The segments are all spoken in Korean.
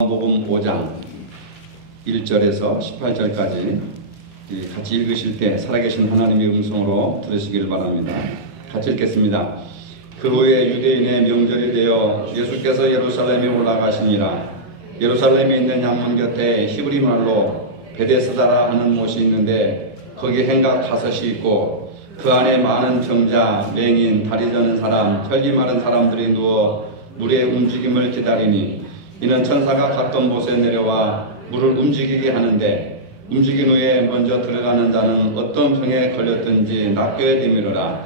복음 5장 1절에서 18절까지 같이 읽으실 때 살아계신 하나님의 음성으로 들으시길 바랍니다. 같이 읽겠습니다. 그 후에 유대인의 명절이 되어 예수께서 예루살렘에 올라가시니라. 예루살렘에 있는 양문 곁에 히브리 말로 베데스다라 하는 못이 있는데 거기 행각 5이 있고 그 안에 많은 병자, 맹인, 다리 저는 사람, 혈기 마른 사람들이 누워 물의 움직임을 기다리니 이는 천사가 가까운 곳에 내려와 물을 움직이게 하는데 움직인 후에 먼저 들어가는 자는 어떤 병에 걸렸든지 낫게 되미르라.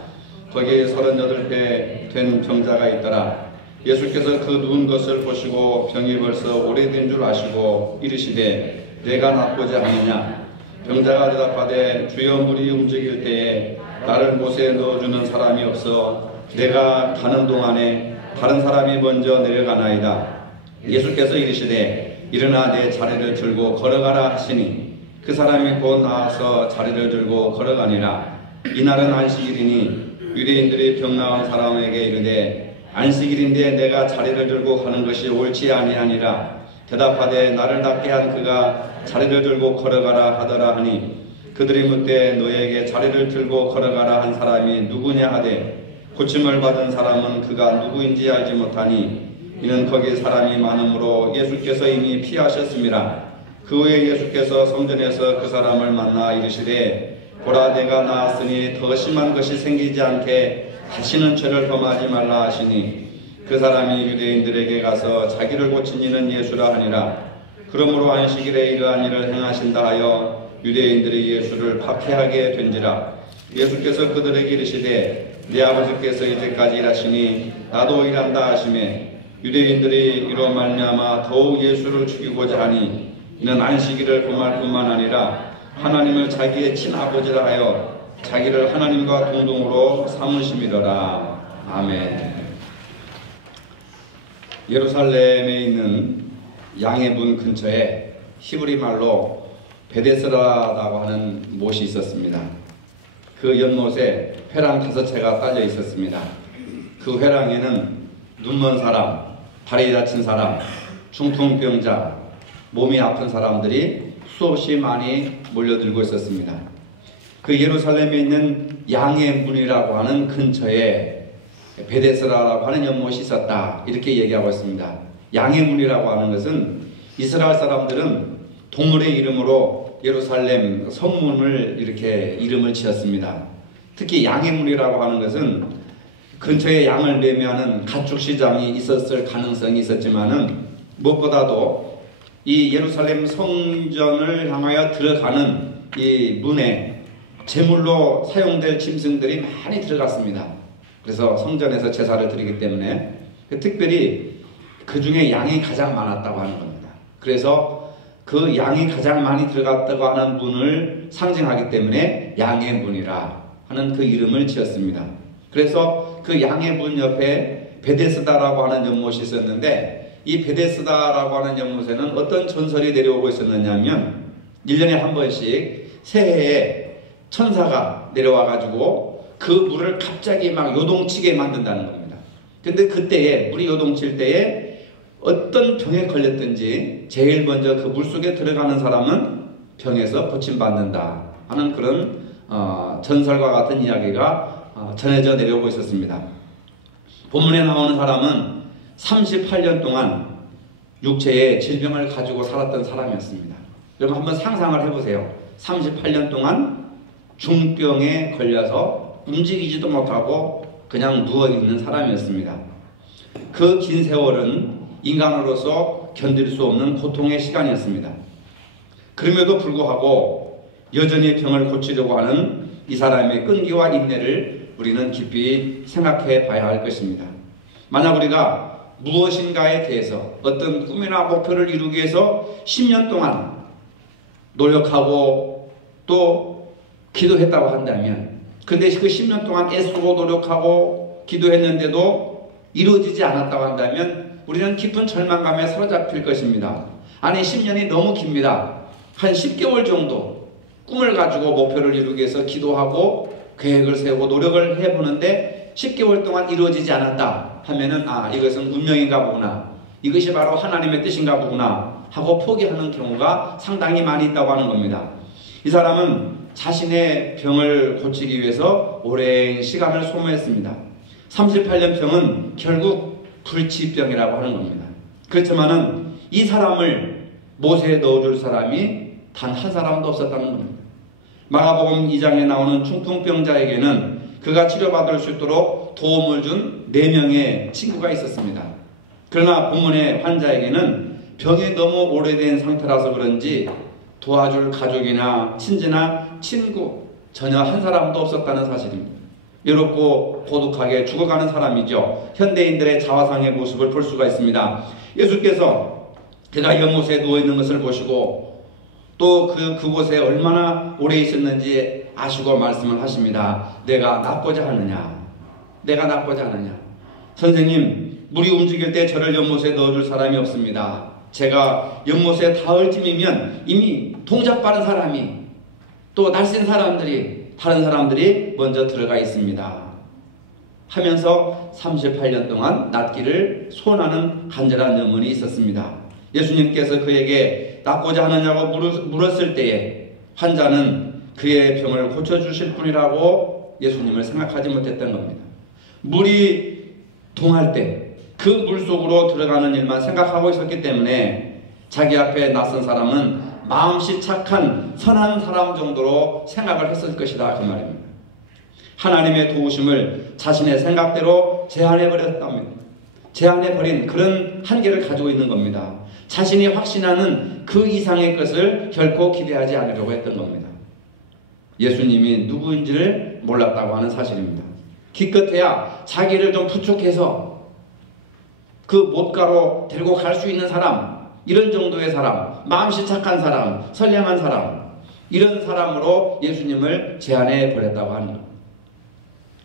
거기에 38배 된 병자가 있더라. 예수께서 그 누운 것을 보시고 병이 벌써 오래된 줄 아시고 이르시되 내가 낫고자 하느냐. 병자가 대답하되 주여 물이 움직일 때에 나를 못에 넣어주는 사람이 없어 내가 가는 동안에 다른 사람이 먼저 내려가나이다. 예수께서 이르시되 일어나 내 자리를 들고 걸어가라 하시니 그 사람이 곧 나와서 자리를 들고 걸어가니라. 이날은 안식일이니 유대인들이 병 나은 사람에게 이르되 안식일인데 내가 자리를 들고 가는 것이 옳지 아니하니라. 대답하되 나를 낫게 한 그가 자리를 들고 걸어가라 하더라 하니 그들이 묻되 너에게 자리를 들고 걸어가라 한 사람이 누구냐 하되 고침을 받은 사람은 그가 누구인지 알지 못하니 이는 거기 사람이 많으므로 예수께서 이미 피하셨습니다. 그 후에 예수께서 성전에서 그 사람을 만나 이르시되 보라 내가 나았으니 더 심한 것이 생기지 않게 다시는 죄를 범하지 말라 하시니 그 사람이 유대인들에게 가서 자기를 고친 이는 예수라 하니라. 그러므로 안식일에 이러한 일을 행하신다 하여 유대인들이 예수를 박해하게 된지라. 예수께서 그들에게 이르시되 네 아버지께서 이제까지 일하시니 나도 일한다 하시매 유대인들이 이로 말미암아 더욱 예수를 죽이고자 하니 이는 안식일을 범할 뿐만 아니라 하나님을 자기의 친아버지라 하여 자기를 하나님과 동등으로 삼으심이더라. 아멘. 예루살렘에 있는 양의 문 근처에 히브리 말로 베데스다라고 하는 못이 있었습니다. 그 연못에 회랑 5채가 딸려 있었습니다. 그 회랑에는 눈먼 사람, 다리 다친 사람, 중풍병자, 몸이 아픈 사람들이 수없이 많이 몰려들고 있었습니다. 그 예루살렘에 있는 양의 문이라고 하는 근처에 베데스다라고 하는 연못이 있었다. 이렇게 얘기하고 있습니다. 양의 문이라고 하는 것은 이스라엘 사람들은 동물의 이름으로 예루살렘 성문을 이렇게 이름을 지었습니다. 특히 양의 문이라고 하는 것은 근처에 양을 매매하는 가축 시장이 있었을 가능성이 있었지만은 무엇보다도 이 예루살렘 성전을 향하여 들어가는 이 문에 제물로 사용될 짐승들이 많이 들어갔습니다. 그래서 성전에서 제사를 드리기 때문에 특별히 그 중에 양이 가장 많았다고 하는 겁니다. 그래서 그 양이 가장 많이 들어갔다고 하는 문을 상징하기 때문에 양의 문이라 하는 그 이름을 지었습니다. 그래서 그 양의 문 옆에 베데스다라고 하는 연못이 있었는데 이 베데스다라고 하는 연못에는 어떤 전설이 내려오고 있었느냐면 1년에 한 번씩 새해에 천사가 내려와 가지고 그 물을 갑자기 막 요동치게 만든다는 겁니다. 근데 그때에 물이 요동칠 때에 어떤 병에 걸렸든지 제일 먼저 그 물속에 들어가는 사람은 병에서 고침받는다 하는 그런 전설과 같은 이야기가 전해져 내려오고 있었습니다. 본문에 나오는 사람은 38년 동안 육체의 질병을 가지고 살았던 사람이었습니다. 여러분 한번 상상을 해보세요. 38년 동안 중병에 걸려서 움직이지도 못하고 그냥 누워있는 사람이었습니다. 그 긴 세월은 인간으로서 견딜 수 없는 고통의 시간이었습니다. 그럼에도 불구하고 여전히 병을 고치려고 하는 이 사람의 끈기와 인내를 우리는 깊이 생각해 봐야 할 것입니다. 만약 우리가 무엇인가에 대해서 어떤 꿈이나 목표를 이루기 위해서 10년 동안 노력하고 또 기도했다고 한다면 근데 그 10년 동안 애쓰고 노력하고 기도했는데도 이루어지지 않았다고 한다면 우리는 깊은 절망감에 사로잡힐 것입니다. 아니 10년이 너무 깁니다. 한 10개월 정도 꿈을 가지고 목표를 이루기 위해서 기도하고 계획을 세우고 노력을 해보는데 10개월 동안 이루어지지 않았다 하면은 이것은 운명인가 보구나. 이것이 바로 하나님의 뜻인가 보구나 하고 포기하는 경우가 상당히 많이 있다고 하는 겁니다. 이 사람은 자신의 병을 고치기 위해서 오랜 시간을 소모했습니다. 38년 병은 결국 불치병이라고 하는 겁니다. 그렇지만은 이 사람을 모세에 넣어줄 사람이 단 한 사람도 없었다는 겁니다. 마가복음 2장에 나오는 중풍병자에게는 그가 치료받을 수 있도록 도움을 준 4명의 친구가 있었습니다. 그러나 본문의 환자에게는 병이 너무 오래된 상태라서 그런지 도와줄 가족이나 친지나 친구 전혀 한 사람도 없었다는 사실입니다. 외롭고 고독하게 죽어가는 사람이죠. 현대인들의 자화상의 모습을 볼 수가 있습니다. 예수께서 그가 연못에 누워있는 것을 보시고 또 그곳에 얼마나 오래 있었는지 아시고 말씀을 하십니다. 내가 낫고자 하느냐? 내가 낫고자 하느냐? 선생님, 물이 움직일 때 저를 연못에 넣어줄 사람이 없습니다. 제가 연못에 닿을 쯤이면 이미 동작 빠른 사람이 또 날쌘 사람들이 다른 사람들이 먼저 들어가 있습니다. 하면서 38년 동안 낫기를 소원하는 간절한 염원이 있었습니다. 예수님께서 그에게 낫고자 하느냐고 물었을 때에 환자는 그의 병을 고쳐주실 분이라고 예수님을 생각하지 못했던 겁니다. 물이 동할 때 그 물속으로 들어가는 일만 생각하고 있었기 때문에 자기 앞에 낯선 사람은 마음씨 착한 선한 사람 정도로 생각을 했을 것이다 그 말입니다. 하나님의 도우심을 자신의 생각대로 제한해버렸답니다. 제한해버린 그런 한계를 가지고 있는 겁니다. 자신이 확신하는 그 이상의 것을 결코 기대하지 않으려고 했던 겁니다. 예수님이 누구인지를 몰랐다고 하는 사실입니다. 기껏해야 자기를 좀 부축해서 그 못가로 데리고 갈 수 있는 사람, 이런 정도의 사람, 마음씨 착한 사람, 선량한 사람, 이런 사람으로 예수님을 제한해 버렸다고 합니다.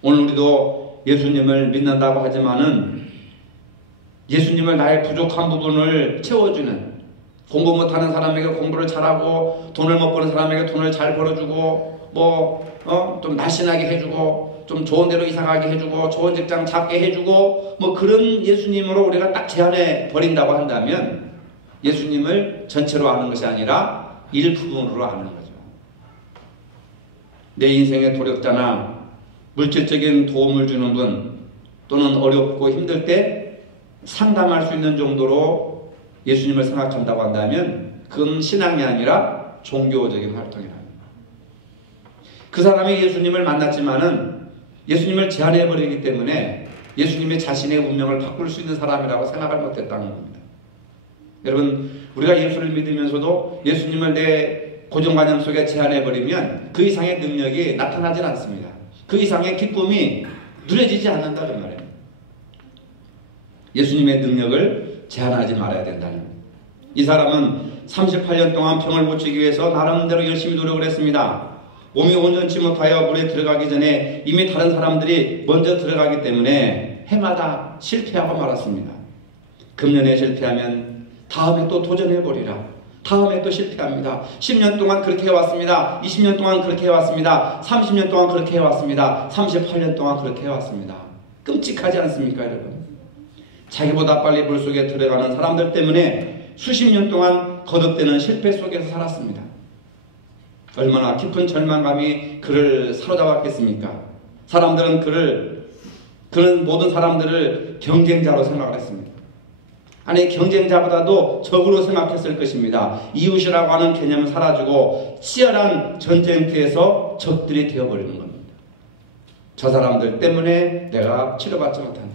오늘 우리도 예수님을 믿는다고 하지만은 예수님을 나의 부족한 부분을 채워주는, 공부 못하는 사람에게 공부를 잘하고 돈을 못 버는 사람에게 돈을 잘 벌어주고 좀 날씬하게 해주고 좀 좋은 데로 이사가게 해주고 좋은 직장 잡게 해주고 그런 예수님으로 우리가 딱 제한해 버린다고 한다면 예수님을 전체로 아는 것이 아니라 일부분으로 아는 거죠. 내 인생의 도력자나 물질적인 도움을 주는 분 또는 어렵고 힘들 때 상담할 수 있는 정도로 예수님을 생각한다고 한다면 그건 신앙이 아니라 종교적인 활동이랍니다. 그 사람이 예수님을 만났지만은 예수님을 제한해버리기 때문에 예수님의 자신의 운명을 바꿀 수 있는 사람이라고 생각을 못했다는 겁니다. 여러분, 우리가 예수를 믿으면서도 예수님을 내 고정관념 속에 제한해버리면 그 이상의 능력이 나타나질 않습니다. 그 이상의 기쁨이 누려지지 않는다는 말이에요. 예수님의 능력을 제한하지 말아야 된다는 거예요. 이 사람은 38년 동안 병을 고치기 위해서 나름대로 열심히 노력을 했습니다. 몸이 온전치 못하여 물에 들어가기 전에 이미 다른 사람들이 먼저 들어가기 때문에 해마다 실패하고 말았습니다. 금년에 실패하면 다음에 또 도전해보리라. 다음에 또 실패합니다. 10년 동안 그렇게 해왔습니다. 20년 동안 그렇게 해왔습니다. 30년 동안 그렇게 해왔습니다. 38년 동안 그렇게 해왔습니다. 끔찍하지 않습니까, 여러분? 자기보다 빨리 물속에 들어가는 사람들 때문에 수십 년 동안 거듭되는 실패 속에서 살았습니다. 얼마나 깊은 절망감이 그를 사로잡았겠습니까? 사람들은 그런 모든 사람들을 경쟁자로 생각을 했습니다. 아니, 경쟁자보다도 적으로 생각했을 것입니다. 이웃이라고 하는 개념은 사라지고 치열한 전쟁터에서 적들이 되어버리는 겁니다. 저 사람들 때문에 내가 치료받지 못한다.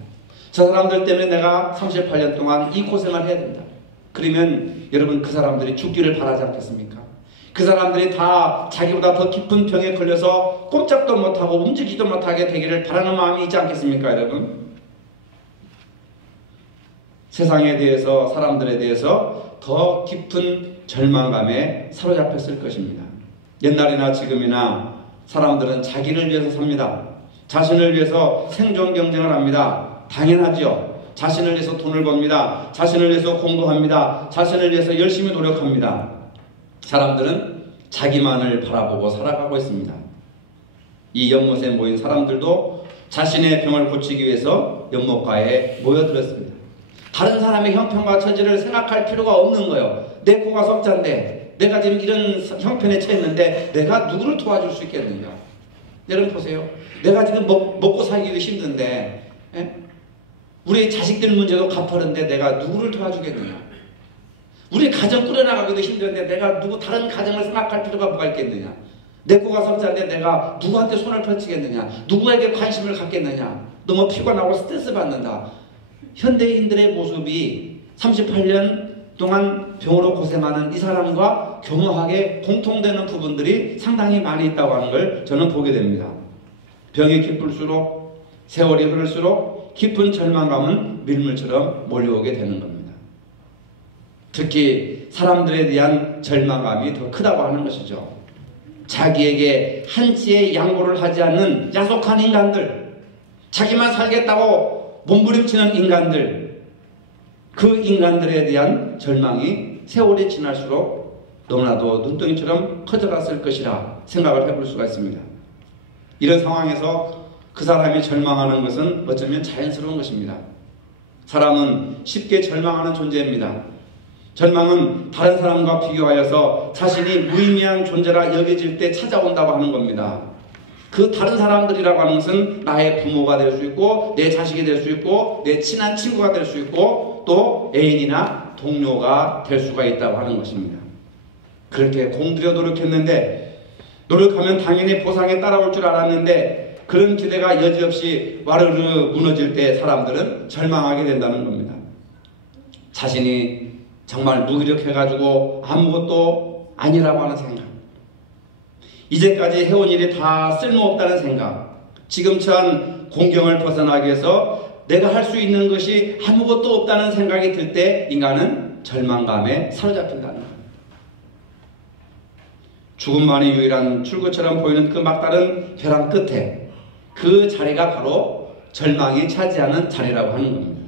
저 사람들 때문에 내가 38년 동안 이 고생을 해야 된다. 그러면 여러분, 그 사람들이 죽기를 바라지 않겠습니까? 그 사람들이 다 자기보다 더 깊은 병에 걸려서 꼼짝도 못하고 움직이지도 못하게 되기를 바라는 마음이 있지 않겠습니까, 여러분? 세상에 대해서, 사람들에 대해서 더 깊은 절망감에 사로잡혔을 것입니다. 옛날이나 지금이나 사람들은 자기를 위해서 삽니다. 자신을 위해서 생존 경쟁을 합니다. 당연하죠. 자신을 위해서 돈을 법니다. 자신을 위해서 공부합니다. 자신을 위해서 열심히 노력합니다. 사람들은 자기만을 바라보고 살아가고 있습니다. 이 연못에 모인 사람들도 자신의 병을 고치기 위해서 연못가에 모여들었습니다. 다른 사람의 형편과 처지를 생각할 필요가 없는 거예요. 내 코가 석자인데 내가 지금 이런 형편에 처했는데 내가 누구를 도와줄 수 있겠느냐. 여러분 보세요. 내가 지금 먹고 살기도 힘든데 우리 자식들 문제도 가파른데 내가 누구를 도와주겠느냐. 우리 가정 꾸려나가기도 힘든데 내가 다른 가정을 생각할 필요가 뭐가 있겠느냐. 내 코가 석자인데 내가 누구한테 손을 펼치겠느냐. 누구에게 관심을 갖겠느냐. 너무 피곤하고 스트레스 받는다. 현대인들의 모습이 38년 동안 병으로 고생하는 이 사람과 교묘하게 공통되는 부분들이 상당히 많이 있다고 하는 걸 저는 보게 됩니다. 병이 깊을수록 세월이 흐를수록 깊은 절망감은 밀물처럼 몰려오게 되는 겁니다. 특히 사람들에 대한 절망감이 더 크다고 하는 것이죠. 자기에게 한치의 양보를 하지 않는 야속한 인간들, 자기만 살겠다고 몸부림치는 인간들, 그 인간들에 대한 절망이 세월이 지날수록 너무나도 눈덩이처럼 커져갔을 것이라 생각을 해볼 수가 있습니다. 이런 상황에서 그 사람이 절망하는 것은 어쩌면 자연스러운 것입니다. 사람은 쉽게 절망하는 존재입니다. 절망은 다른 사람과 비교하여서 자신이 무의미한 존재라 여겨질 때 찾아온다고 하는 겁니다. 그 다른 사람들이라고 하는 것은 나의 부모가 될 수 있고 내 자식이 될 수 있고 내 친한 친구가 될 수 있고 또 애인이나 동료가 될 수가 있다고 하는 것입니다. 그렇게 공들여 노력했는데 노력하면 당연히 보상에 따라올 줄 알았는데 그런 기대가 여지없이 와르르 무너질 때 사람들은 절망하게 된다는 겁니다. 자신이 정말 무기력해가지고 아무것도 아니라고 하는 생각, 이제까지 해온 일이 다 쓸모없다는 생각, 지금 처한 공경을 벗어나기 위해서 내가 할 수 있는 것이 아무것도 없다는 생각이 들 때 인간은 절망감에 사로잡힌다는 겁니다. 죽음만이 유일한 출구처럼 보이는 그 막다른 벼랑 끝에 그 자리가 바로 절망이 차지하는 자리라고 하는 겁니다.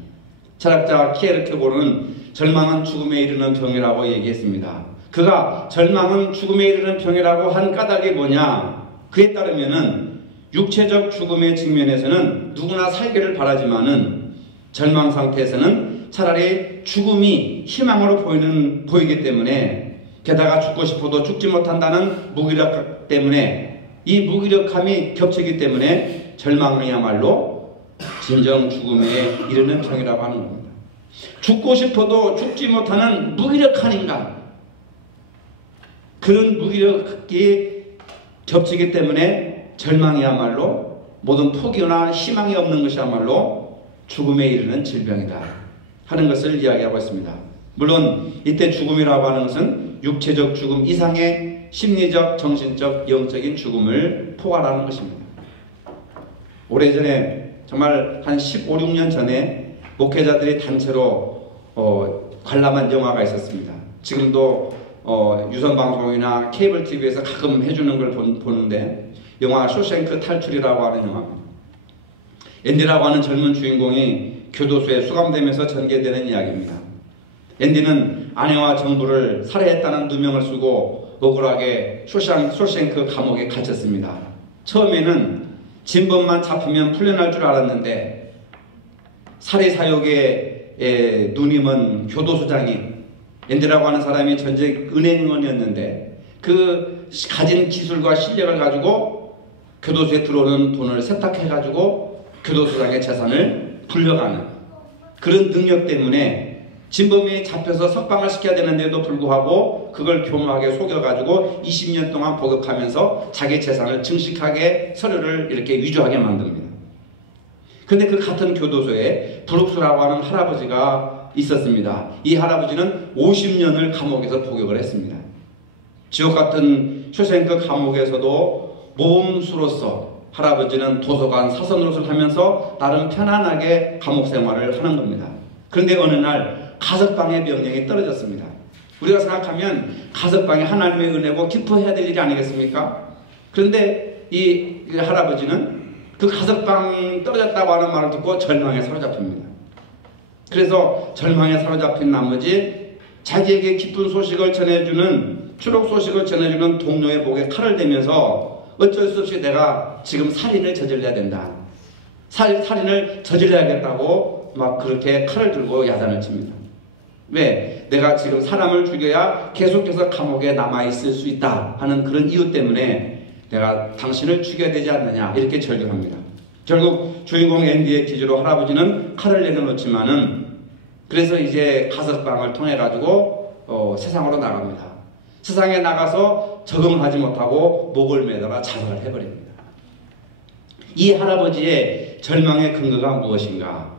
철학자 키에르케고르는 절망은 죽음에 이르는 병이라고 얘기했습니다. 그가 절망은 죽음에 이르는 병이라고 한 까닭이 뭐냐? 그에 따르면은 육체적 죽음의 측면에서는 누구나 살기를 바라지만은 절망 상태에서는 차라리 죽음이 희망으로 보이기 때문에 게다가 죽고 싶어도 죽지 못한다는 무기력 때문에 이 무기력함이 겹치기 때문에 절망이야말로 진정 죽음에 이르는 병이라고 하는 겁니다. 죽고 싶어도 죽지 못하는 무기력한 인간, 그런 무기력이 겹치기 때문에 절망이야말로 모든 포기나 희망이 없는 것이야말로 죽음에 이르는 질병이다 하는 것을 이야기하고 있습니다. 물론 이때 죽음이라고 하는 것은 육체적 죽음 이상의 심리적, 정신적, 영적인 죽음을 포괄하는 것입니다. 오래전에 정말 한 15, 16년 전에 목회자들이 단체로 관람한 영화가 있었습니다. 지금도 유선방송이나 케이블 TV에서 가끔 해주는 걸 보는데 영화 쇼생크 탈출이라고 하는 영화입니다. 앤디라고 하는 젊은 주인공이 교도소에 수감되면서 전개되는 이야기입니다. 앤디는 아내와 정부를 살해했다는 누명을 쓰고 억울하게 쇼생크 감옥에 갇혔습니다. 처음에는 진범만 잡히면 풀려날 줄 알았는데 살해사욕의 누님은 교도소장이 앤디라고 하는 사람이 전직 은행원이었는데 그 가진 기술과 실력을 가지고 교도소에 들어오는 돈을 세탁해가지고 교도소장의 재산을 불려가는 그런 능력 때문에 진범이 잡혀서 석방을 시켜야 되는데도 불구하고 그걸 교묘하게 속여가지고 20년 동안 복역하면서 자기 재산을 증식하게 서류를 이렇게 위조하게 만듭니다. 근데 그 같은 교도소에 브룩스라고 하는 할아버지가 있었습니다. 이 할아버지는 50년을 감옥에서 복역을 했습니다. 지옥 같은 쇼생크 감옥에서도 모범수로서 할아버지는 도서관 사서노릇을 하면서 나름 편안하게 감옥 생활을 하는 겁니다. 그런데 어느 날 가석방의 명령이 떨어졌습니다. 우리가 생각하면 가석방이 하나님의 은혜고 기뻐해야 될 일이 아니겠습니까? 그런데 이 할아버지는 그 가석방 떨어졌다고 하는 말을 듣고 절망에 사로잡힙니다. 그래서 절망에 사로잡힌 나머지 자기에게 기쁜 소식을 전해주는 추록 소식을 전해주는 동료의 목에 칼을 대면서 어쩔 수 없이 내가 지금 살인을 저질러야 된다. 살인을 저질러야겠다고 막 그렇게 칼을 들고 야단을 칩니다. 왜? 내가 지금 사람을 죽여야 계속해서 감옥에 남아있을 수 있다 하는 그런 이유 때문에 내가 당신을 죽여야 되지 않느냐 이렇게 절규합니다. 결국 주인공 앤디의 기지로 할아버지는 칼을 내려놓지만은 그래서 이제 가석방을 통해 가지고 세상으로 나갑니다. 세상에 나가서 적응하지 못하고 목을 매달아 자살을 해버립니다. 이 할아버지의 절망의 근거가 무엇인가?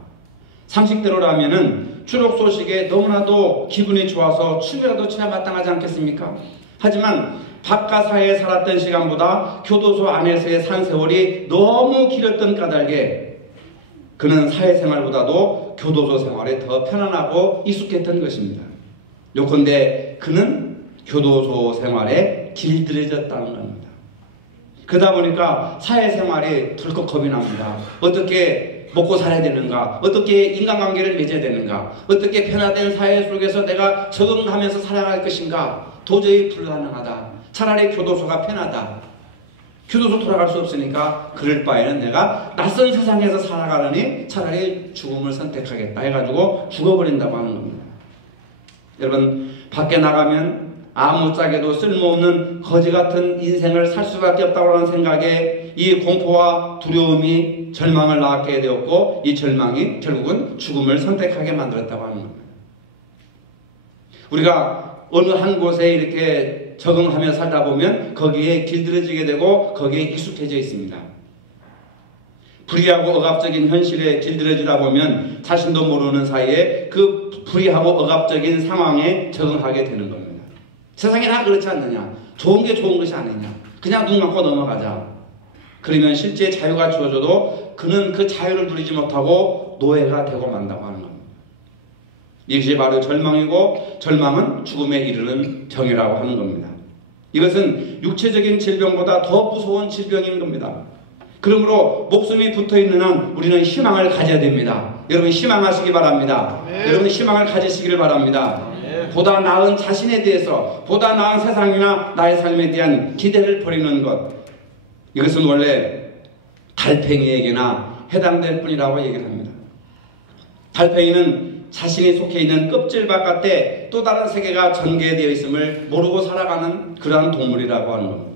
상식대로라면은 추록 소식에 너무나도 기분이 좋아서 춤이라도 춰야 마땅하지 않겠습니까? 하지만 바깥 사회에 살았던 시간보다 교도소 안에서의 산 세월이 너무 길었던 까닭에 그는 사회생활보다도 교도소 생활에 더 편안하고 익숙했던 것입니다. 요컨대 그는 교도소 생활에 길들여졌다는 겁니다. 그러다 보니까 사회생활이 덜컥 겁이 납니다. 어떻게 먹고 살아야 되는가? 어떻게 인간관계를 맺어야 되는가? 어떻게 변화된 사회 속에서 내가 적응하면서 살아갈 것인가? 도저히 불가능하다. 차라리 교도소가 편하다. 교도소 돌아갈 수 없으니까 그럴 바에는 내가 낯선 세상에서 살아가느니 차라리 죽음을 선택하겠다 해가지고 죽어버린다고 하는 겁니다. 여러분, 밖에 나가면 아무짝에도 쓸모없는 거지 같은 인생을 살 수밖에 없다고 하는 생각에 이 공포와 두려움이 절망을 낳게 되었고 이 절망이 결국은 죽음을 선택하게 만들었다고 하는 겁니다. 우리가 어느 한 곳에 이렇게 적응하며 살다 보면 거기에 길들여지게 되고 거기에 익숙해져 있습니다. 불의하고 억압적인 현실에 길들여지다 보면 자신도 모르는 사이에 그 불의하고 억압적인 상황에 적응하게 되는 겁니다. 세상에 다 그렇지 않느냐? 좋은 게 좋은 것이 아니냐? 그냥 눈 감고 넘어가자. 그러면 실제 자유가 주어져도 그는 그 자유를 누리지 못하고 노예가 되고 만다고 하는 겁니다. 이것이 바로 절망이고 절망은 죽음에 이르는 병이라고 하는 겁니다. 이것은 육체적인 질병보다 더 무서운 질병인 겁니다. 그러므로 목숨이 붙어있는 한 우리는 희망을 가져야 됩니다. 여러분 희망하시기 바랍니다. 네. 여러분 희망을 가지시기를 바랍니다. 네. 보다 나은 자신에 대해서 보다 나은 세상이나 나의 삶에 대한 기대를 버리는 것, 이것은 원래 달팽이에게나 해당될 뿐이라고 얘기를 합니다. 달팽이는 자신이 속해 있는 껍질 바깥에 또 다른 세계가 전개되어 있음을 모르고 살아가는 그러한 동물이라고 하는 겁니다.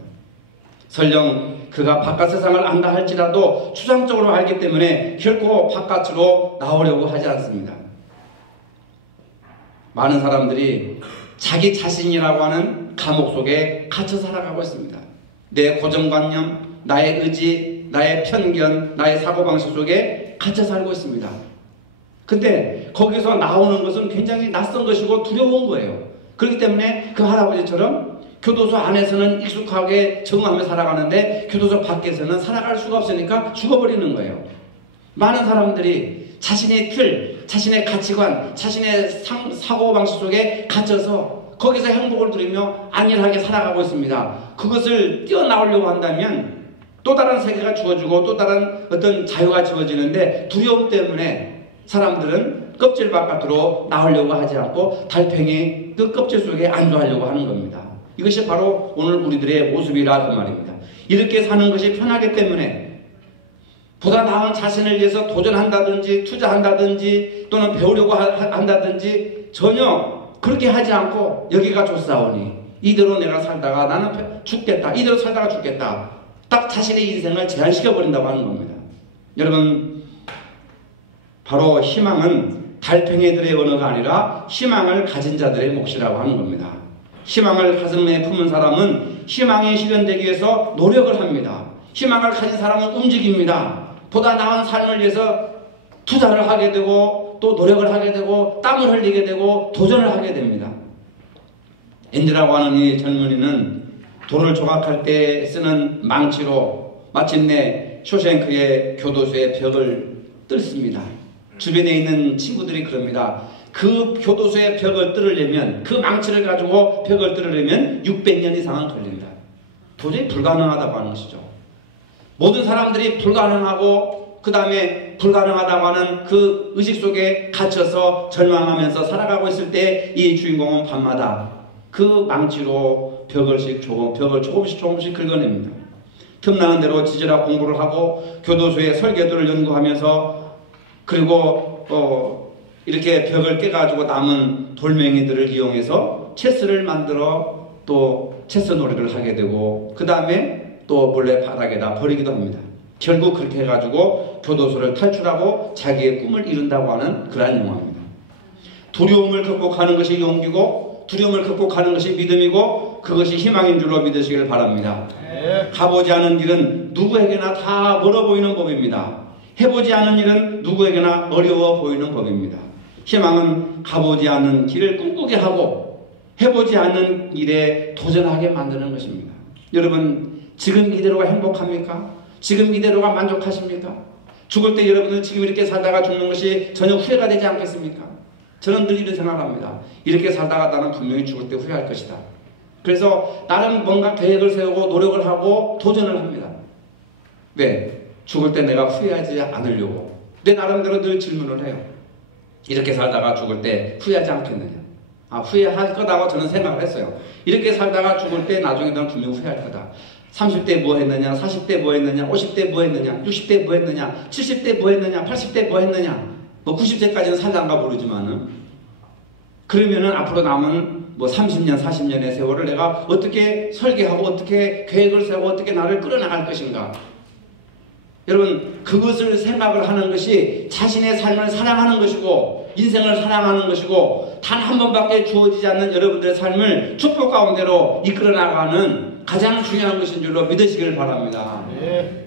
설령 그가 바깥 세상을 안다 할지라도 추상적으로 알기 때문에 결코 바깥으로 나오려고 하지 않습니다. 많은 사람들이 자기 자신이라고 하는 감옥 속에 갇혀 살아가고 있습니다. 내 고정관념, 나의 의지, 나의 편견, 나의 사고방식 속에 갇혀 살고 있습니다. 근데 거기서 나오는 것은 굉장히 낯선 것이고 두려운 거예요. 그렇기 때문에 그 할아버지처럼 교도소 안에서는 익숙하게 적응하며 살아가는데 교도소 밖에서는 살아갈 수가 없으니까 죽어버리는 거예요. 많은 사람들이 자신의 틀, 자신의 가치관, 자신의 사고방식 속에 갇혀서 거기서 행복을 누리며 안일하게 살아가고 있습니다. 그것을 뛰어나오려고 한다면 또 다른 세계가 주어지고 또 다른 어떤 자유가 주어지는데 두려움 때문에 사람들은 껍질 바깥으로 나오려고 하지 않고 달팽이 그 껍질 속에 안주하려고 하는 겁니다. 이것이 바로 오늘 우리들의 모습이라 그 말입니다. 이렇게 사는 것이 편하기 때문에 보다 나은 자신을 위해서 도전한다든지 투자한다든지 또는 배우려고 한다든지 전혀 그렇게 하지 않고 여기가 좋사오니 이대로 내가 살다가 나는 죽겠다. 이대로 살다가 죽겠다. 딱 자신의 인생을 제한시켜버린다고 하는 겁니다. 여러분, 바로 희망은 달팽이들의 언어가 아니라 희망을 가진 자들의 몫이라고 하는 겁니다. 희망을 가슴에 품은 사람은 희망이 실현되기 위해서 노력을 합니다. 희망을 가진 사람은 움직입니다. 보다 나은 삶을 위해서 투자를 하게 되고 또 노력을 하게 되고 땀을 흘리게 되고 도전을 하게 됩니다. 앤디라고 하는 이 젊은이는 돌을 조각할 때 쓰는 망치로 마침내 쇼생크의 교도소의 벽을 뚫습니다. 주변에 있는 친구들이 그럽니다. 그 교도소의 벽을 뚫으려면 그 망치를 가지고 벽을 뚫으려면 600년 이상은 걸린다. 도저히 불가능하다고 하는 것이죠. 모든 사람들이 불가능하고 그 다음에 불가능하다고 하는 그 의식 속에 갇혀서 절망하면서 살아가고 있을 때 이 주인공은 밤마다 그 망치로 벽을 조금씩 긁어냅니다. 틈나는 대로 지지락 공부를 하고 교도소의 설계도를 연구하면서 그리고 이렇게 벽을 깨가지고 남은 돌멩이들을 이용해서 체스를 만들어 또 체스 놀이를 하게 되고 그 다음에 또 몰래 바닥에다 버리기도 합니다. 결국 그렇게 해가지고 교도소를 탈출하고 자기의 꿈을 이룬다고 하는 그러한 영화입니다. 두려움을 극복하는 것이 용기고 두려움을 극복하는 것이 믿음이고 그것이 희망인 줄로 믿으시길 바랍니다. 가보지 않은 길은 누구에게나 다 멀어 보이는 법입니다. 해보지 않은 일은 누구에게나 어려워 보이는 법입니다. 희망은 가보지 않은 길을 꿈꾸게 하고 해보지 않는 일에 도전하게 만드는 것입니다. 여러분 지금 이대로가 행복합니까? 지금 이대로가 만족하십니까? 죽을 때 여러분은 지금 이렇게 살다가 죽는 것이 전혀 후회가 되지 않겠습니까? 저는 늘 이런 생각을 합니다. 이렇게 살다가 나는 분명히 죽을 때 후회할 것이다. 그래서 나름 뭔가 계획을 세우고 노력을 하고 도전을 합니다. 왜? 죽을 때 내가 후회하지 않으려고. 내 나름대로 늘 질문을 해요. 이렇게 살다가 죽을 때 후회하지 않겠느냐? 후회할 거다고 저는 생각을 했어요. 이렇게 살다가 죽을 때 나중에 나는 분명히 후회할 거다. 30대 뭐 했느냐, 40대 뭐 했느냐, 50대 뭐 했느냐, 60대 뭐 했느냐, 70대 뭐 했느냐, 80대 뭐 했느냐, 뭐 90세까지는 살란가 모르지만은 그러면은 앞으로 남은 뭐 30년, 40년의 세월을 내가 어떻게 설계하고 어떻게 계획을 세우고 어떻게 나를 끌어나갈 것인가. 여러분 그것을 생각을 하는 것이 자신의 삶을 사랑하는 것이고 인생을 사랑하는 것이고 단 한 번밖에 주어지지 않는 여러분들의 삶을 축복 가운데로 이끌어 나가는 가장 중요한 것인 줄로 믿으시길 바랍니다. 네.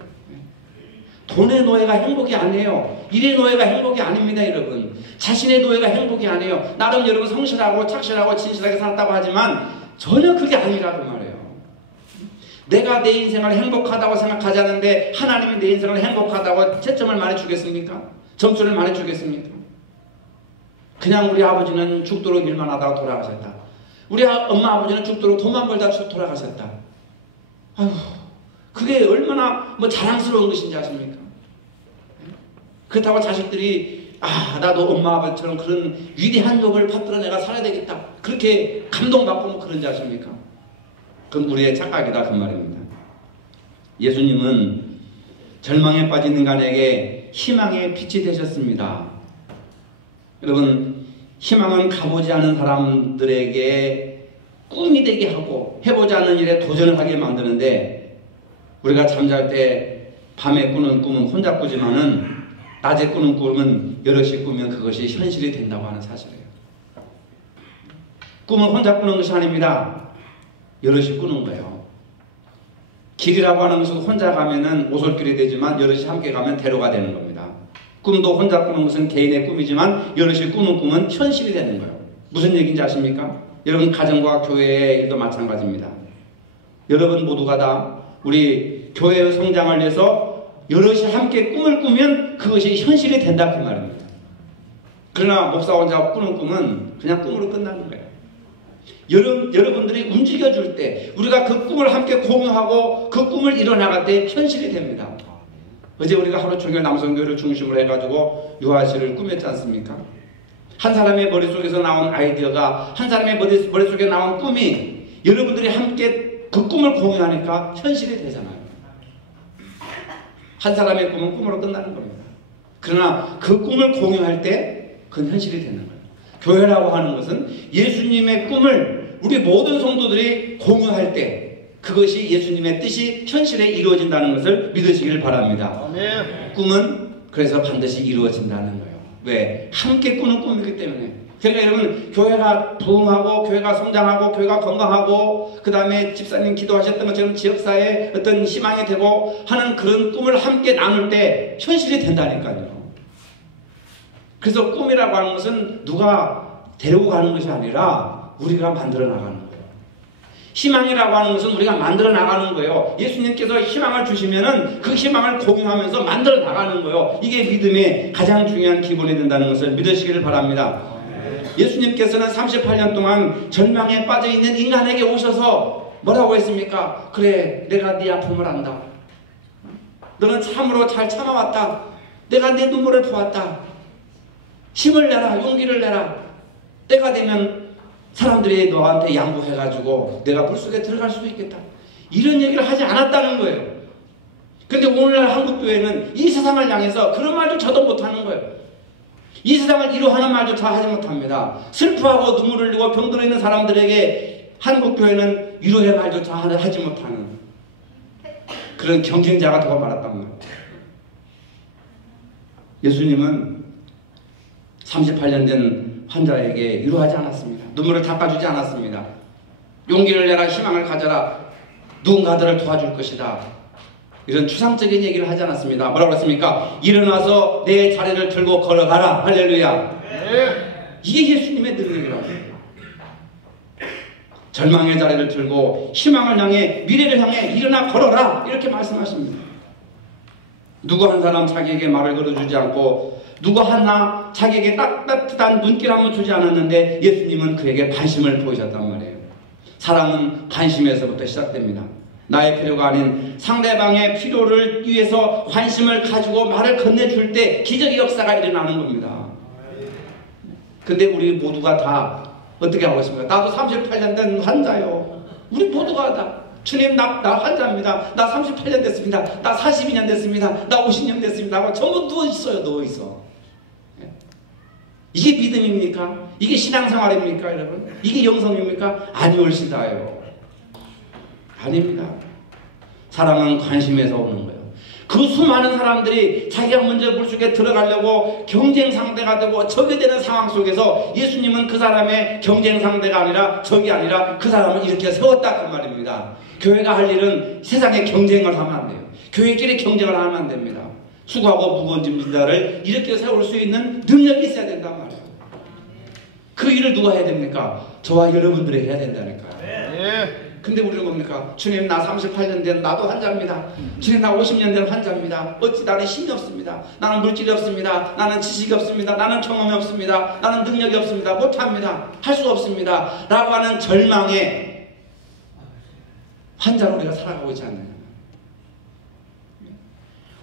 돈의 노예가 행복이 아니에요. 일의 노예가 행복이 아닙니다. 여러분 자신의 노예가 행복이 아니에요. 나름 여러분 성실하고 착실하고 진실하게 살았다고 하지만 전혀 그게 아니라고 말해요. 내가 내 인생을 행복하다고 생각하지 않는데 하나님이 내 인생을 행복하다고 채점을 많이 주겠습니까? 점수를 많이 주겠습니까? 그냥 우리 아버지는 죽도록 일만 하다가 돌아가셨다. 우리 엄마 아버지는 죽도록 돈만 벌다 돌아가셨다. 아휴, 그게 얼마나 자랑스러운 것인지 아십니까? 그렇다고 자식들이 나도 엄마 아버지처럼 그런 위대한 욕을 받들어 내가 살아야 되겠다. 그렇게 감동받고 그런지 아십니까? 그건 우리의 착각이다 그 말입니다. 예수님은 절망에 빠진 인간에게 희망의 빛이 되셨습니다. 여러분 희망은 가보지 않은 사람들에게 꿈이 되게 하고 해보지 않은 일에 도전을 하게 만드는데 우리가 잠잘 때 밤에 꾸는 꿈은 혼자 꾸지만은 낮에 꾸는 꿈은 여럿이 꾸면 그것이 현실이 된다고 하는 사실이에요. 꿈은 혼자 꾸는 것이 아닙니다. 여럿이 꾸는 거예요. 길이라고 하는 것은 혼자 가면은 오솔길이 되지만 여럿이 함께 가면 대로가 되는 겁니다. 꿈도 혼자 꾸는 것은 개인의 꿈이지만 여럿이 꾸는 꿈은 현실이 되는 거예요. 무슨 얘기인지 아십니까? 여러분 가정과 교회의 일도 마찬가지입니다. 여러분 모두가 다 우리 교회의 성장을 위해서 여럿이 함께 꿈을 꾸면 그것이 현실이 된다 그 말입니다. 그러나 목사 혼자 꾸는 꿈은 그냥 꿈으로 끝나는 거예요. 여러분들이 움직여줄 때 우리가 그 꿈을 함께 공유하고 그 꿈을 이뤄나갈 때 현실이 됩니다. 어제 우리가 하루 종일 남성교회를 중심으로 해가지고 유아실을 꾸몄지 않습니까? 한 사람의 머릿속에서 나온 아이디어가 한 사람의 머릿속에 나온 꿈이 여러분들이 함께 그 꿈을 공유하니까 현실이 되잖아요. 한 사람의 꿈은 꿈으로 끝나는 겁니다. 그러나 그 꿈을 공유할 때 그건 현실이 되는 거예요. 교회라고 하는 것은 예수님의 꿈을 우리 모든 성도들이 공유할 때 그것이 예수님의 뜻이 현실에 이루어진다는 것을 믿으시길 바랍니다. 아멘. 꿈은 그래서 반드시 이루어진다는 거예요. 왜? 함께 꾸는 꿈이기 때문에. 그러니까 여러분 교회가 부흥하고 교회가 성장하고 교회가 건강하고 그 다음에 집사님 기도하셨던 것처럼 지역사회에 어떤 희망이 되고 하는 그런 꿈을 함께 나눌 때 현실이 된다니까요. 그래서 꿈이라고 하는 것은 누가 데리고 가는 것이 아니라 우리가 만들어 나가는 거예요. 희망이라고 하는 것은 우리가 만들어 나가는 거예요. 예수님께서 희망을 주시면은 그 희망을 공유하면서 만들어 나가는 거예요. 이게 믿음의 가장 중요한 기본이 된다는 것을 믿으시기를 바랍니다. 예수님께서는 38년 동안 절망에 빠져있는 인간에게 오셔서 뭐라고 했습니까? 그래, 내가 네 아픔을 안다. 너는 참으로 잘 참아왔다. 내가 내 눈물을 보았다. 힘을 내라, 용기를 내라. 때가 되면 사람들이 너한테 양보해가지고 내가 물속에 들어갈 수도 있겠다. 이런 얘기를 하지 않았다는 거예요. 근데 오늘날 한국교회는 이 세상을 향해서 그런 말도 저도 못하는 거예요. 이 세상을 위로하는 말조차 하지 못합니다. 슬퍼하고 눈물을 흘리고 병들어 있는 사람들에게 한국교회는 위로의 말조차 하지 못하는 그런 경쟁자가 되고 말았단 말이에요. 예수님은 38년 된 환자에게 위로하지 않았습니다. 눈물을 닦아주지 않았습니다. 용기를 내라, 희망을 가져라, 누군가들을 도와줄 것이다, 이런 추상적인 얘기를 하지 않았습니다. 뭐라고 했습니까? 일어나서 내 자리를 들고 걸어가라. 할렐루야. 이게 예수님의 능력이라고 해요. 절망의 자리를 들고 희망을 향해, 미래를 향해 일어나 걸어라, 이렇게 말씀하십니다. 누구 한 사람 자기에게 말을 걸어주지 않고, 누구 하나 자기에게 따뜻한 눈길 한번 주지 않았는데 예수님은 그에게 관심을 보이셨단 말이에요. 사랑은 관심에서부터 시작됩니다. 나의 필요가 아닌 상대방의 필요를 위해서 관심을 가지고 말을 건네줄 때 기적의 역사가 일어나는 겁니다. 근데 우리 모두가 다 어떻게 하고 있습니까? 나도 38년 된 환자요. 우리 모두가 다, 주님 나 환자입니다. 나 38년 됐습니다. 나 42년 됐습니다. 나 50년 됐습니다 하고 전부 누워있어요. 누워있어. 이게 믿음입니까? 이게 신앙생활입니까 여러분? 이게 영성입니까? 아니올시다요. 아닙니다. 사랑은 관심에서 오는 거예요. 그 수많은 사람들이 자기가 먼저 물속에 들어가려고 경쟁 상대가 되고 적이 되는 상황 속에서 예수님은 그 사람의 경쟁 상대가 아니라 적이 아니라 그 사람을 이렇게 세웠다 그 말입니다. 교회가 할 일은 세상에 경쟁을 하면 안 돼요. 교회끼리 경쟁을 하면 안 됩니다. 수고하고 무거운 짐자를 이렇게 세울 수 있는 능력이 있어야 된단 말이에요. 그 일을 누가 해야 됩니까? 저와 여러분들이 해야 된다니까요. 근데 우리는 뭡니까? 주님 나 38년 된 나도 환자입니다. 주님 나 50년 된 환자입니다. 어찌 나는 힘이 없습니다. 나는 물질이 없습니다. 나는 지식이 없습니다. 나는 경험이 없습니다. 나는 능력이 없습니다. 못합니다. 할 수 없습니다. 라고 하는 절망의 환자로 우리가 살아가고 있지 않느냐.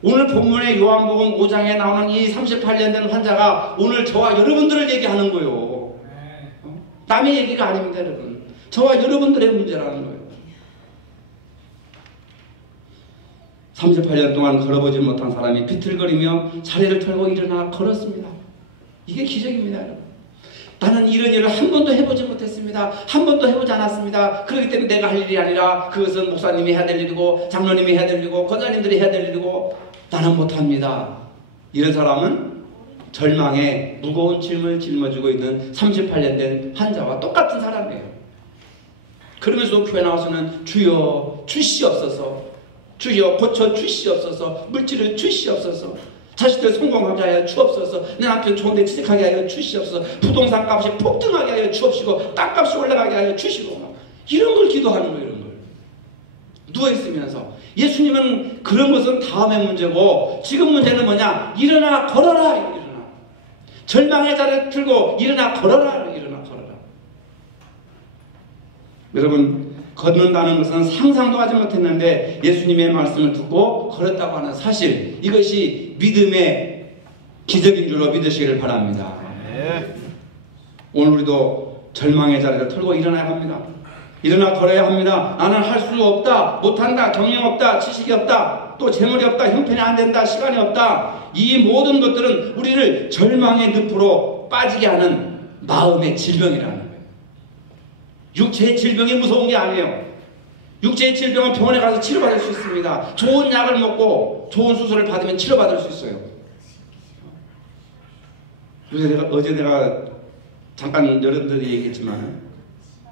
오늘 본문의 요한복음 5장에 나오는 이 38년 된 환자가 오늘 저와 여러분들을 얘기하는 거예요. 남의 얘기가 아닙니다 여러분. 저와 여러분들의 문제라는 거예요. 38년 동안 걸어보지 못한 사람이 비틀거리며 자리를 털고 일어나 걸었습니다. 이게 기적입니다 여러분. 나는 이런 일을 한 번도 해보지 못했습니다. 한 번도 해보지 않았습니다. 그렇기 때문에 내가 할 일이 아니라 그것은 목사님이 해야 될 일이고 장로님이 해야 될 일이고 권사님들이 해야 될 일이고 나는 못합니다. 이런 사람은 절망에 무거운 짐을 짊어지고 있는 38년 된 환자와 똑같은 사람이에요. 그러면서 교회 나와서는 주여 주시옵소서, 주여 고쳐 주시옵소서, 물질을 주시옵소서, 자식들 성공하게 하여 주옵소서, 내 남편 좋은데 취직하게 하여 주시옵소서, 부동산 값이 폭등하게 하여 주옵시고 땅값이 올라가게 하여 주시고, 이런 걸 기도하는 거예요. 이런 걸 누워있으면서. 예수님은 그런 것은 다음의 문제고 지금 문제는 뭐냐? 일어나 걸어라. 일어나. 절망의 자리를 들고 일어나 걸어라. 일어나 걸어라. 여러분, 걷는다는 것은 상상도 하지 못했는데 예수님의 말씀을 듣고 걸었다고 하는 사실, 이것이 믿음의 기적인 줄로 믿으시기를 바랍니다. 오늘 우리도 절망의 자리를 털고 일어나야 합니다. 일어나 걸어야 합니다. 나는 할 수 없다, 못한다, 경영 없다, 지식이 없다, 또 재물이 없다, 형편이 안 된다, 시간이 없다. 이 모든 것들은 우리를 절망의 늪으로 빠지게 하는 마음의 질병이라는 거예요. 육체의 질병이 무서운 게 아니에요. 육체의 질병은 병원에 가서 치료받을 수 있습니다. 좋은 약을 먹고 좋은 수술을 받으면 치료받을 수 있어요. 어제 내가 잠깐 여러분들이 얘기했지만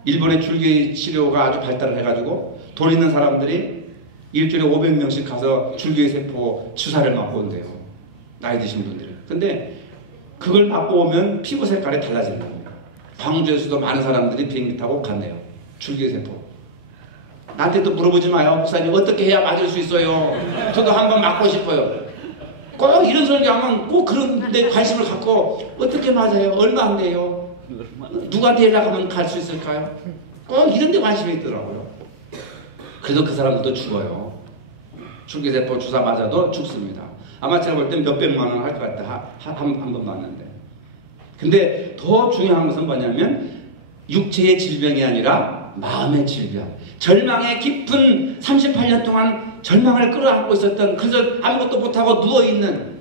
일본의 줄기 치료가 아주 발달을 해가지고 돈 있는 사람들이 일주일에 500명씩 가서 줄기의 세포 주사를 맞고 온대요. 나이 드신 분들은. 근데 그걸 맞고 오면 피부 색깔이 달라지는 겁니다. 광주에서도 많은 사람들이 비행기 타고 간대요. 줄기의 세포. 나한테도 물어보지 마요. 목사님 어떻게 해야 맞을 수 있어요? 저도 한번 맞고 싶어요. 꼭 이런 설교하면 꼭 그런 데 관심을 갖고 어떻게 맞아요? 얼마 안 돼요? 누구한테 연락하면 갈 수 있을까요? 꼭 이런 데 관심이 있더라고요. 그래도 그 사람들도 죽어요. 줄기세포 주사 맞아도 죽습니다. 아마 제가 볼 땐 몇백만 원 할 것 같다. 한 번 맞는데. 근데 더 중요한 것은 뭐냐면 육체의 질병이 아니라 마음의 질병. 절망의 깊은 38년 동안 절망을 끌어안고 있었던, 그래서 아무것도 못하고 누워있는,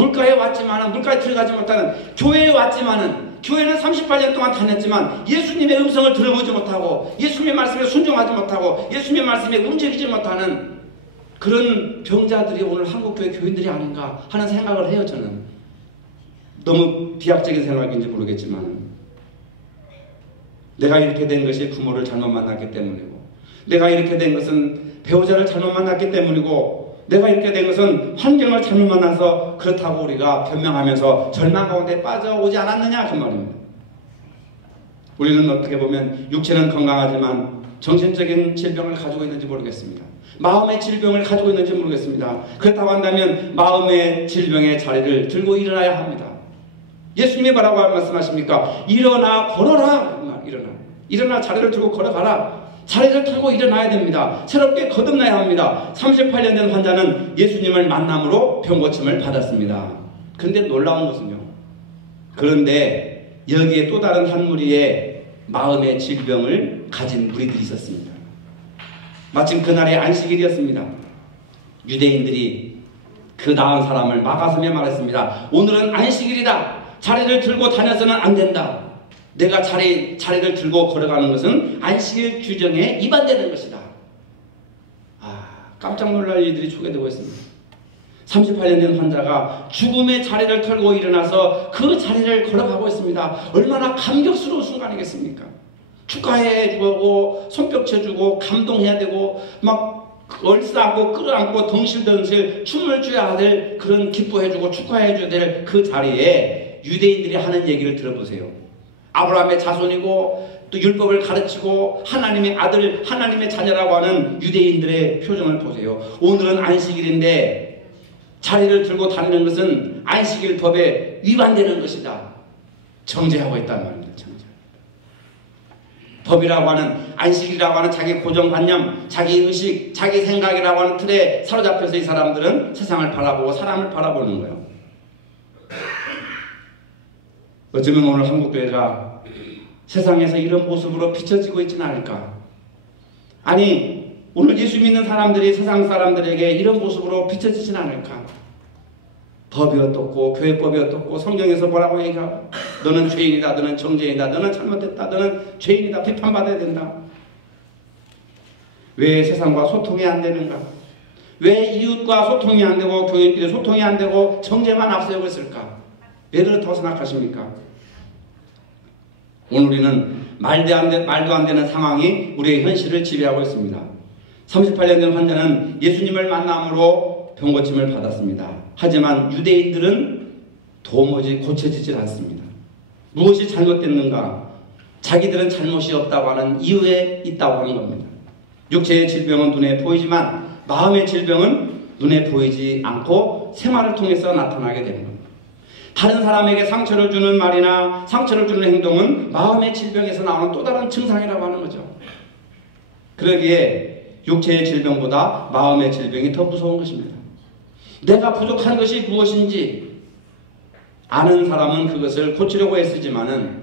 물가에 왔지만은, 물가에 들어가지 못하는, 교회에 왔지만은, 교회는 38년 동안 다녔지만 예수님의 음성을 들어보지 못하고 예수님의 말씀에 순종하지 못하고 예수님의 말씀에 움직이지 못하는 그런 병자들이 오늘 한국교회 교인들이 아닌가 하는 생각을 해요. 저는 너무 비약적인 생각인지 모르겠지만, 내가 이렇게 된 것이 부모를 잘못 만났기 때문이고, 내가 이렇게 된 것은 배우자를 잘못 만났기 때문이고, 내가 이렇게 된 것은 환경을 잘못 만나서 그렇다고 우리가 변명하면서 절망 가운데 빠져오지 않았느냐 그 말입니다. 우리는 어떻게 보면 육체는 건강하지만 정신적인 질병을 가지고 있는지 모르겠습니다. 마음의 질병을 가지고 있는지 모르겠습니다. 그렇다고 한다면 마음의 질병의 자리를 들고 일어나야 합니다. 예수님이 뭐라고 말씀하십니까? 일어나 걸어라. 일어나 자리를 들고 걸어가라. 자리를 들고 일어나야 됩니다. 새롭게 거듭나야 합니다. 38년 된 환자는 예수님을 만남으로 병고침을 받았습니다. 그런데 놀라운 것은요, 그런데 여기에 또 다른 한 무리의 마음의 질병을 가진 무리들이 있었습니다. 마침 그날의 안식일이었습니다. 유대인들이 그 나은 사람을 막아서며 말했습니다. 오늘은 안식일이다. 자리를 들고 다녀서는 안 된다. 내가 자리를 들고 걸어가는 것은 안식일 규정에 위반되는 것이다. 깜짝 놀랄 일들이 초래되고 있습니다. 38년 된 환자가 죽음의 자리를 털고 일어나서 그 자리를 걸어가고 있습니다. 얼마나 감격스러운 순간이겠습니까? 축하해 주고 손뼉 쳐주고 감동해야 되고 막 얼싸고 끌어안고 덩실덩실 춤을 추야 될 그런 기뻐해주고 축하해줘야 될 그 자리에 유대인들이 하는 얘기를 들어보세요. 아브라함의 자손이고 또 율법을 가르치고 하나님의 아들, 하나님의 자녀라고 하는 유대인들의 표정을 보세요. 오늘은 안식일인데 자리를 들고 다니는 것은 안식일 법에 위반되는 것이다. 정죄하고 있단 말입니다. 정죄. 법이라고 하는, 안식이라고 하는 자기 고정관념, 자기 의식, 자기 생각이라고 하는 틀에 사로잡혀서 이 사람들은 세상을 바라보고 사람을 바라보는 거예요. 어쩌면 오늘 한국교회가 세상에서 이런 모습으로 비춰지고 있지는 않을까. 아니, 오늘 예수 믿는 사람들이 세상 사람들에게 이런 모습으로 비춰지지는 않을까. 법이 어떻고 교회법이 어떻고 성경에서 뭐라고 얘기하고, 너는 죄인이다, 너는 정죄인이다, 너는 잘못했다, 너는 죄인이다, 비판받아야 된다. 왜 세상과 소통이 안 되는가? 왜 이웃과 소통이 안 되고 교인끼리 소통이 안 되고 정죄만 앞세우고 있을까? 왜 그렇다고 생각하십니까? 오늘 우리는 말도 안 되는 상황이 우리의 현실을 지배하고 있습니다. 38년 된 환자는 예수님을 만남으로 병고침을 받았습니다. 하지만 유대인들은 도무지 고쳐지질 않습니다. 무엇이 잘못됐는가? 자기들은 잘못이 없다고 하는 이유에 있다고 하는 겁니다. 육체의 질병은 눈에 보이지만 마음의 질병은 눈에 보이지 않고 생활을 통해서 나타나게 되는 겁니다. 다른 사람에게 상처를 주는 말이나 상처를 주는 행동은 마음의 질병에서 나오는 또 다른 증상이라고 하는 거죠. 그러기에 육체의 질병보다 마음의 질병이 더 무서운 것입니다. 내가 부족한 것이 무엇인지 아는 사람은 그것을 고치려고 애쓰지만은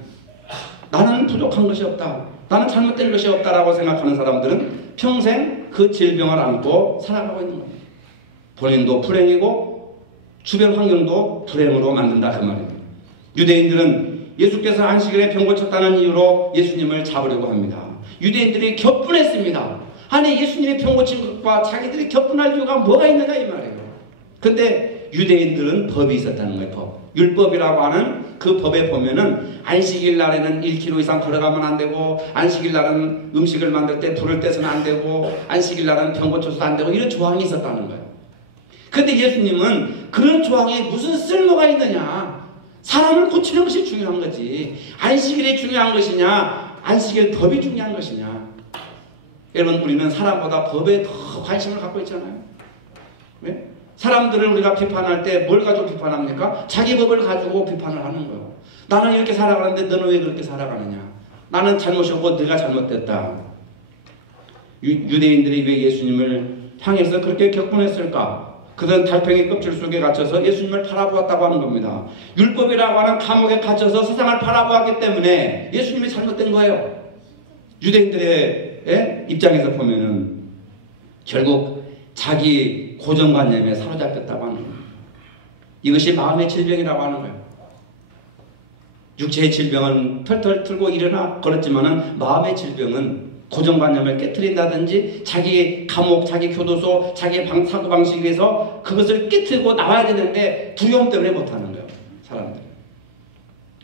나는 부족한 것이 없다, 나는 잘못된 것이 없다라고 생각하는 사람들은 평생 그 질병을 안고 살아가고 있는 겁니다. 본인도 불행이고 주변 환경도 불행으로 만든다 그 말입니다. 유대인들은 예수께서 안식일에 병 고쳤다는 이유로 예수님을 잡으려고 합니다. 유대인들이 격분했습니다. 아니, 예수님이 병 고친 것과 자기들이 격분할 이유가 뭐가 있는가 이 말이에요. 근데 유대인들은 법이 있었다는 거예요. 법. 율법이라고 하는 그 법에 보면은 안식일 날에는 1km 이상 걸어가면 안 되고, 안식일 날은 음식을 만들 때 불을 떼서는 안 되고, 안식일 날은 병 고쳐서도 안 되고, 이런 조항이 있었다는 거예요. 근데 예수님은 그런 조항에 무슨 쓸모가 있느냐? 사람을 고치는 것이 중요한 거지. 안식일이 중요한 것이냐? 안식일 법이 중요한 것이냐? 여러분, 우리는 사람보다 법에 더 관심을 갖고 있잖아요. 왜? 사람들을 우리가 비판할 때 뭘 가지고 비판합니까? 자기 법을 가지고 비판을 하는 거예요. 나는 이렇게 살아가는데 너는 왜 그렇게 살아가느냐? 나는 잘못이 없고 네가 잘못됐다. 유대인들이 왜 예수님을 향해서 그렇게 격분했을까? 그들은 달팽이 껍질 속에 갇혀서 예수님을 바라보았다고 하는 겁니다. 율법이라고 하는 감옥에 갇혀서 세상을 바라보았기 때문에 예수님이 잘못된 거예요. 유대인들의 입장에서 보면은 결국 자기 고정관념에 사로잡혔다고 하는 겁니다. 이것이 마음의 질병이라고 하는 거예요. 육체의 질병은 털털 틀고 일어나 걸었지만은 마음의 질병은 고정관념을 깨트린다든지 자기 감옥, 자기 교도소, 자기 사고방식에서 그것을 깨트리고 나와야 되는데 두려움 때문에 못하는 거예요. 사람들은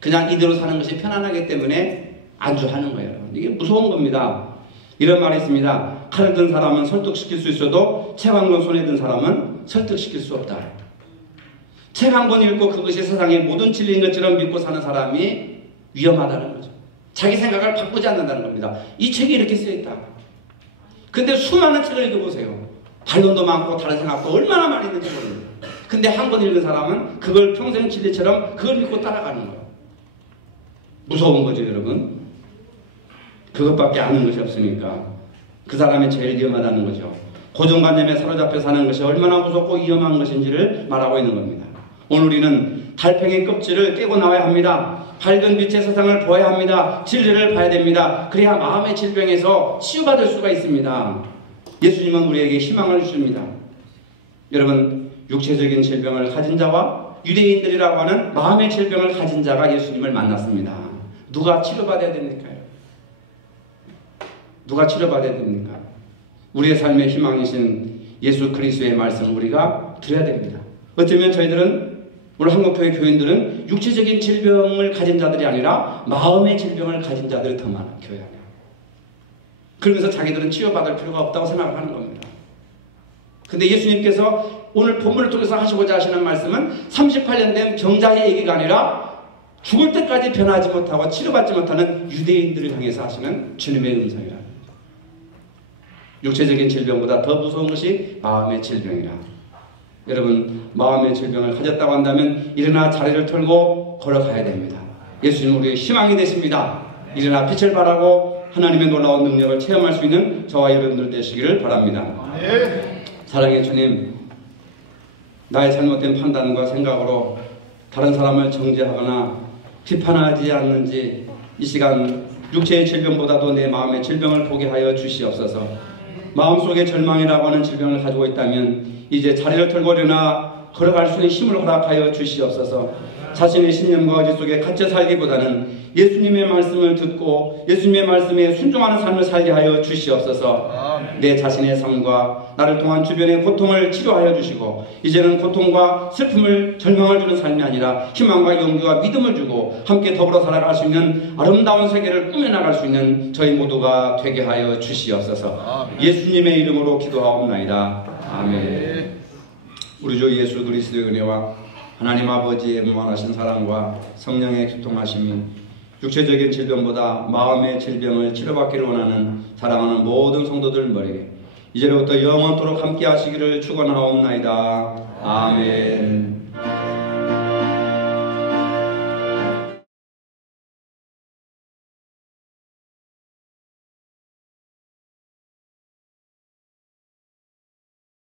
그냥 이대로 사는 것이 편안하기 때문에 안주하는 거예요. 이게 무서운 겁니다. 이런 말이 있습니다. 칼을 든 사람은 설득시킬 수 있어도 책 한 권 손에 든 사람은 설득시킬 수 없다. 책 한 권 읽고 그것이 세상의 모든 진리인 것처럼 믿고 사는 사람이 위험하다는 거죠. 자기 생각을 바꾸지 않는다는 겁니다. 이 책이 이렇게 쓰여있다. 근데 수많은 책을 읽어보세요. 반론도 많고 다른 생각도 얼마나 많이 있는지 모릅니다. 근데 한 권 읽은 사람은 그걸 평생 진리처럼 그걸 믿고 따라가는 거예요. 무서운 거죠, 여러분. 그것밖에 아는 것이 없으니까 그 사람이 제일 위험하다는 거죠. 고정관념에 사로잡혀 사는 것이 얼마나 무섭고 위험한 것인지를 말하고 있는 겁니다. 오늘 우리는 달팽이 껍질을 깨고 나와야 합니다. 밝은 빛의 세상을 보아야 합니다. 진리를 봐야 됩니다. 그래야 마음의 질병에서 치유받을 수가 있습니다. 예수님은 우리에게 희망을 주십니다. 여러분, 육체적인 질병을 가진 자와 유대인들이라고 하는 마음의 질병을 가진 자가 예수님을 만났습니다. 누가 치료받아야 됩니까? 누가 치료받아야 됩니까? 우리의 삶의 희망이신 예수 그리스도의 말씀을 우리가 들어야 됩니다. 어쩌면 저희들은 오늘 한국교회 교인들은 육체적인 질병을 가진 자들이 아니라 마음의 질병을 가진 자들이 더 많아, 교회 안에. 그러면서 자기들은 치료받을 필요가 없다고 생각을 하는 겁니다. 근데 예수님께서 오늘 본문을 통해서 하시고자 하시는 말씀은 38년 된 병자의 얘기가 아니라 죽을 때까지 변하지 못하고 치료받지 못하는 유대인들을 향해서 하시는 주님의 음성이라. 육체적인 질병보다 더 무서운 것이 마음의 질병이라. 여러분, 마음의 질병을 가졌다고 한다면 일어나 자리를 털고 걸어가야 됩니다. 예수님 우리의 희망이 되십니다. 일어나 빛을 발하고 하나님의 놀라운 능력을 체험할 수 있는 저와 여러분들 되시기를 바랍니다. 사랑의 주님, 나의 잘못된 판단과 생각으로 다른 사람을 정죄하거나 비판하지 않는지 이 시간 육체의 질병보다도 내 마음의 질병을 보게 하여 주시옵소서. 마음속에 절망이라고 하는 질병을 가지고 있다면 이제 자리를 털고 일어나 걸어갈 수 있는 힘을 허락하여 주시옵소서. 자신의 신념과 의지 속에 갇혀 살기보다는 예수님의 말씀을 듣고 예수님의 말씀에 순종하는 삶을 살게 하여 주시옵소서. 내 자신의 삶과 나를 통한 주변의 고통을 치료하여 주시고 이제는 고통과 슬픔을 절망을 주는 삶이 아니라 희망과 용기와 믿음을 주고 함께 더불어 살아갈 수 있는 아름다운 세계를 꾸며나갈 수 있는 저희 모두가 되게 하여 주시옵소서. 예수님의 이름으로 기도하옵나이다. 아멘. 우리 주 예수 그리스도의 은혜와 하나님 아버지의 무한하신 사랑과 성령의 교통하심이 육체적인 질병보다 마음의 질병을 치료받기를 원하는 사랑하는 모든 성도들 머리에 이제부터 영원토록 함께 하시기를 축원하옵나이다. 아멘.